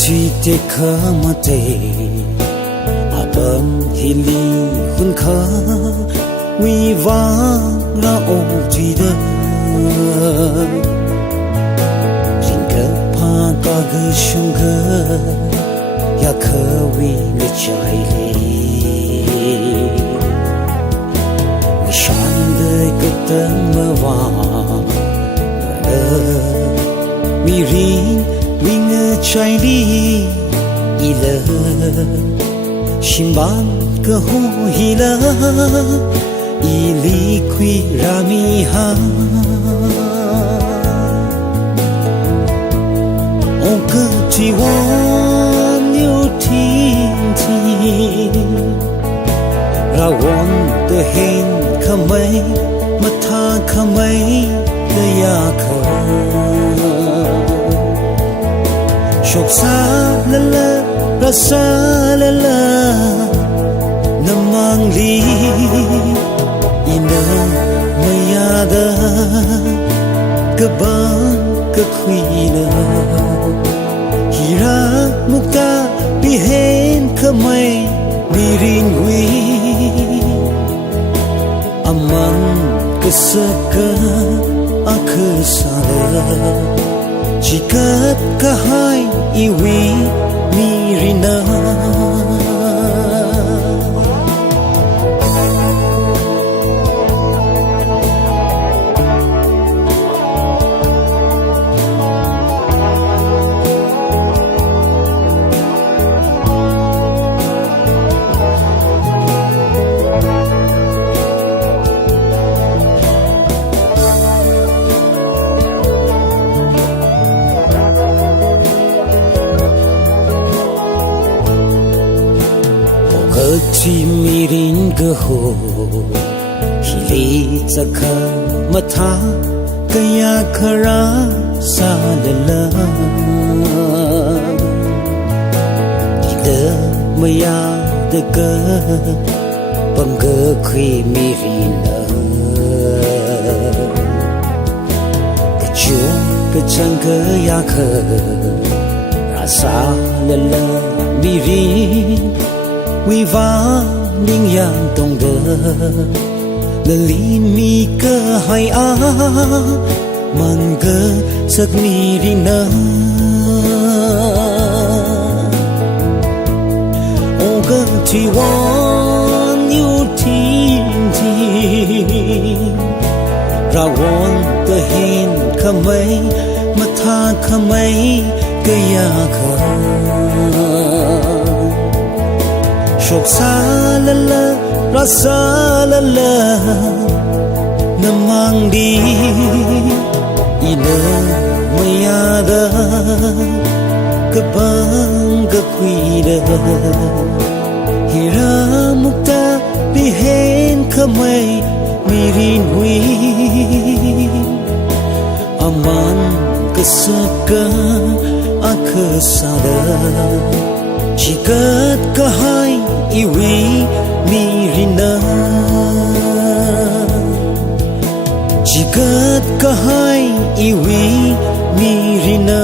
chi te khamate abam hili hun kha wi va ra o ti da ringa pa ka ga shung ga ya kha wi le chai le shan de ka tan ma wa mi ring wing chai li ila shimban ka ho hila ili kwi rami ha on ka ti wan yu tin tin ra won the hen khamai matha khamai the ya kha shop sa la la rasa la la namang li ina maya da ka ba ka khwina hira mukta bihen khamai mirin wi amang ka saka akhsala chikat kahai iwi mirina chi mirin ga ho hili zakha matha kaya khara sa la la ida maya de ga pang ga khri mirin la ka chu ka chang ga ya kha ra sa la la mirin we va ning yang tong de le li mi ka hai a man ga sak mi ri na o ga ti wan yu tin tin ra won the hin khamai matha khamai ka ya kha shop sa la la rasa la la namang di ina maya da ka bang ka kwida hira mukta bihen khamai mirin wi aman ka saka akhsada chikat kahai iwi mirina chikat kahai iwi mirina